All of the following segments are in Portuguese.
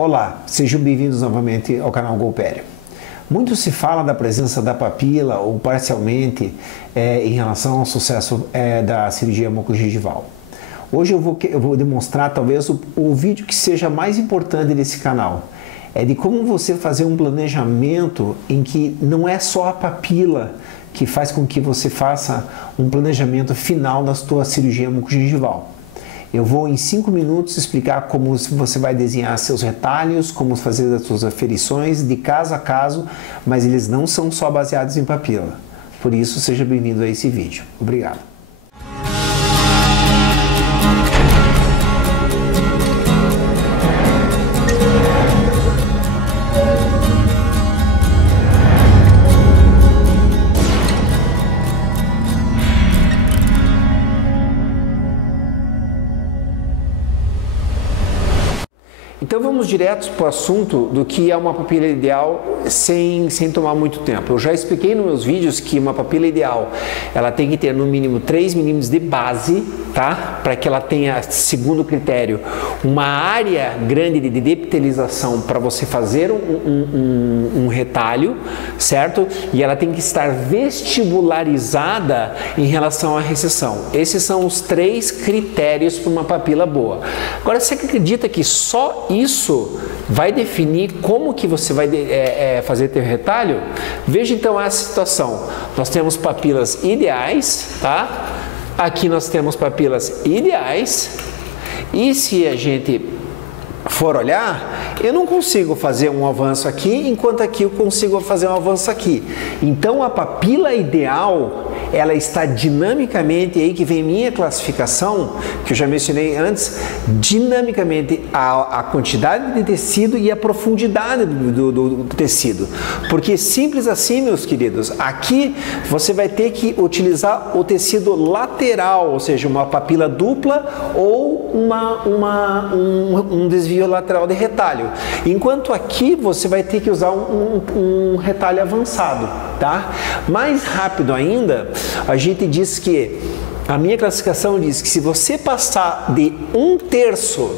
Olá, sejam bem-vindos novamente ao canal Golpério. Muito se fala da presença da papila ou parcialmente em relação ao sucesso da cirurgia mucogengival. Hoje eu vou demonstrar talvez o vídeo que seja mais importante desse canal. É de como você fazer um planejamento em que não é só a papila que faz com que você faça um planejamento final da sua cirurgia mucogengival. Eu vou em 5 minutos explicar como você vai desenhar seus retalhos, como fazer as suas aferições de caso a caso, mas eles não são só baseados em papila. Por isso, seja bem-vindo a esse vídeo. Obrigado. Então vamos direto para o assunto do que é uma papila ideal sem tomar muito tempo. Eu já expliquei nos meus vídeos que uma papila ideal, ela tem que ter no mínimo 3 milímetros de base, tá? Para que ela tenha, segundo critério, uma área grande de depitelização para você fazer um retalho, certo? E ela tem que estar vestibularizada em relação à recessão. Esses são os 3 critérios para uma papila boa. Agora, você acredita que só isso vai definir como que você vai fazer teu retalho? Veja então essa situação. Nós temos papilas ideais, tá? Aqui nós temos papilas ideais. E se a gente for olhar, eu não consigo fazer um avanço aqui, enquanto aqui eu consigo fazer um avanço aqui. Então a papila ideal, ela está dinamicamente, aí que vem minha classificação, que eu já mencionei antes, dinamicamente a quantidade de tecido e a profundidade do tecido. Porque simples assim, meus queridos, aqui você vai ter que utilizar o tecido lateral, ou seja, uma papila dupla ou um desvio lateral de retalho. Enquanto aqui você vai ter que usar um retalho avançado, tá? Mais rápido ainda, a gente diz que, a minha classificação diz que se você passar de 1/3,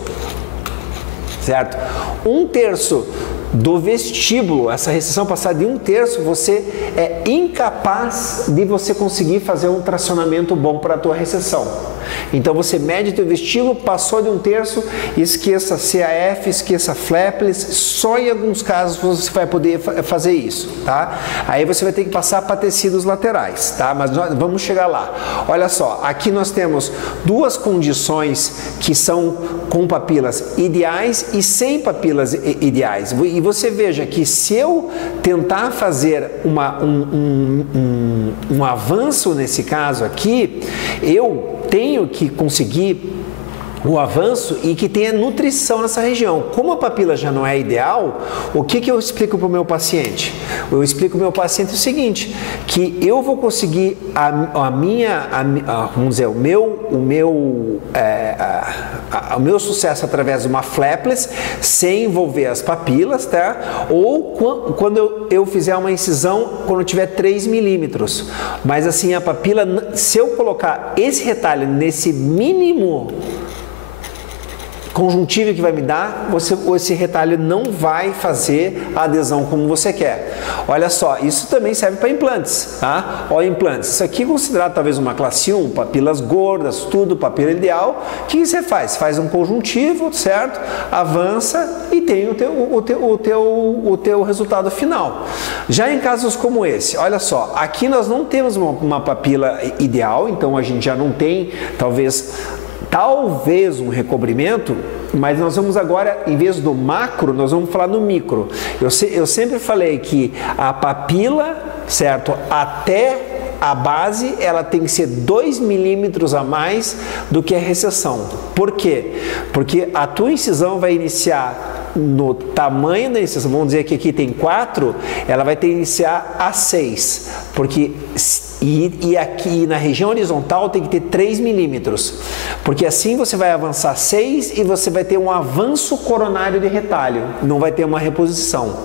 certo? 1/3 do vestíbulo, essa recessão passar de 1/3, você é incapaz de você conseguir fazer um tracionamento bom para a tua recessão. Então você mede teu vestíbulo, passou de 1/3, esqueça CAF, esqueça flapless, só em alguns casos você vai poder fazer isso, tá? Aí você vai ter que passar para tecidos laterais, tá? Mas nós vamos chegar lá. Olha só, aqui nós temos 2 condições que são com papilas ideais e sem papilas ideais. E você veja que se eu tentar fazer um avanço nesse caso aqui, eu tenho que conseguir o avanço e que tenha nutrição nessa região. Como a papila já não é ideal, o que eu explico para o meu paciente? Eu explico para o meu paciente o seguinte, que eu vou conseguir vamos dizer, o meu sucesso através de uma flapless sem envolver as papilas, tá? Ou quando eu fizer uma incisão quando eu tiver 3 milímetros. Mas assim, a papila, se eu colocar esse retalho nesse mínimo conjuntivo que vai me dar, esse retalho não vai fazer a adesão como você quer. Olha só, isso também serve para implantes, tá? Ó, implantes, isso aqui é considerado talvez uma classe 1, papilas gordas, tudo, papila ideal. O que você faz? Faz um conjuntivo, certo? Avança e tem o teu resultado final. Já em casos como esse, olha só, aqui nós não temos uma papila ideal, então a gente já não tem, talvez um recobrimento, mas nós vamos agora, em vez do macro, nós vamos falar no micro. Eu sempre falei que a papila, certo, até a base, ela tem que ser 2 milímetros a mais do que a recessão. Por quê? Porque a tua incisão vai iniciar no tamanho da incisão, vamos dizer que aqui tem 4, ela vai ter que iniciar a 6, porque E aqui na região horizontal tem que ter 3 milímetros, porque assim você vai avançar 6 e você vai ter um avanço coronário de retalho, não vai ter uma reposição.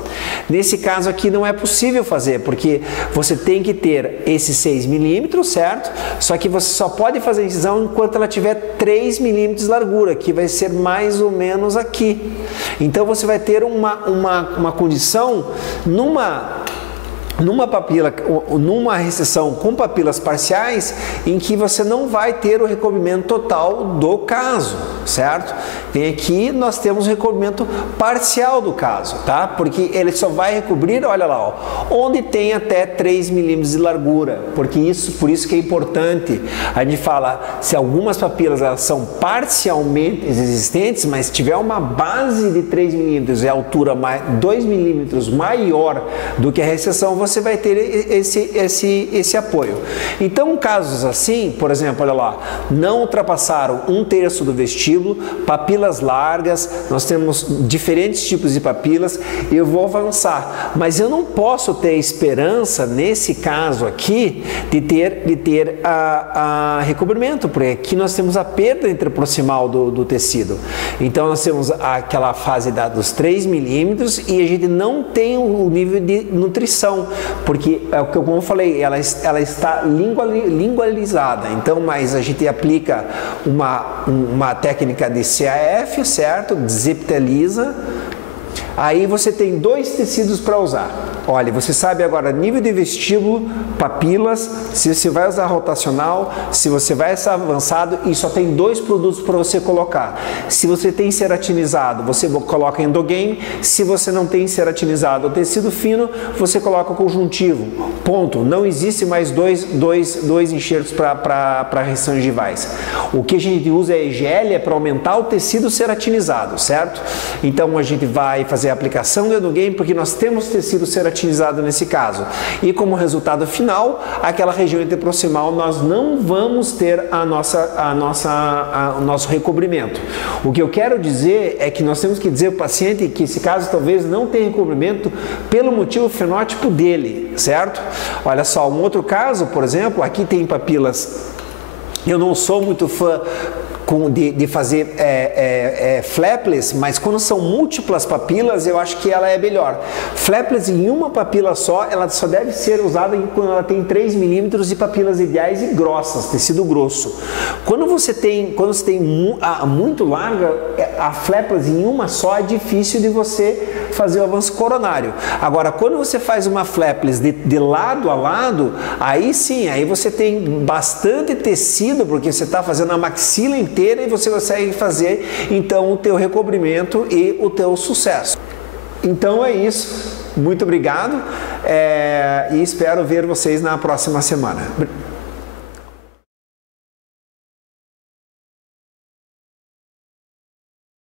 Nesse caso aqui não é possível fazer, porque você tem que ter esses 6 milímetros, certo? Só que você só pode fazer a incisão enquanto ela tiver 3 milímetros de largura, que vai ser mais ou menos aqui. Então você vai ter uma condição numa papila, numa recessão com papilas parciais, em que você não vai ter o recobrimento total do caso, certo? Vem aqui, nós temos o recobrimento parcial do caso, tá? Porque ele só vai recobrir, olha lá, ó, onde tem até 3 milímetros de largura, porque por isso que é importante, a gente fala, se algumas papilas elas são parcialmente existentes, mas se tiver uma base de 3 milímetros e a altura 2 milímetros maior do que a recessão, você vai ter esse apoio. Então, casos assim, por exemplo, olha lá, não ultrapassaram 1/3 do vestíbulo, papilas largas, nós temos diferentes tipos de papilas, eu vou avançar, mas eu não posso ter esperança, nesse caso aqui, de ter a recobrimento, porque aqui nós temos a perda interproximal do tecido. Então, nós temos aquela fase dos 3 milímetros e a gente não tem o nível de nutrição, porque, como eu falei, ela está lingualizada. Então, mas a gente aplica uma técnica de CAF, certo? Desepiteliza. Aí você tem 2 tecidos para usar. Olha, você sabe agora nível de vestíbulo, papilas, se você vai usar rotacional, se você vai usar avançado, e só tem 2 produtos para você colocar. Se você tem ceratinizado, você coloca endogame. Se você não tem ceratinizado ou tecido fino, você coloca conjuntivo. Ponto. Não existe mais dois enxertos para restrições gengivais. O que a gente usa é EGL para aumentar o tecido ceratinizado, certo? Então a gente vai fazer a aplicação do endogame porque nós temos tecido ceratinizado nesse caso. E como resultado final, aquela região interproximal nós não vamos ter o nosso recobrimento. O que eu quero dizer é que nós temos que dizer ao paciente que esse caso talvez não tenha recobrimento pelo motivo fenótipo dele, certo? Olha só, um outro caso, por exemplo, aqui tem papilas. Eu não sou muito fã de fazer flapless, mas quando são múltiplas papilas, eu acho que ela é melhor. Flapless em uma papila só, ela só deve ser usada quando ela tem 3 milímetros e papilas ideais e grossas, tecido grosso. Quando você tem muito larga, a flapless em uma só é difícil de você fazer o avanço coronário. Agora, quando você faz uma flapless de lado a lado, aí sim, aí você tem bastante tecido, porque você está fazendo a maxila inteira e você consegue fazer então o teu recobrimento e o teu sucesso. Então é isso. Muito obrigado e espero ver vocês na próxima semana.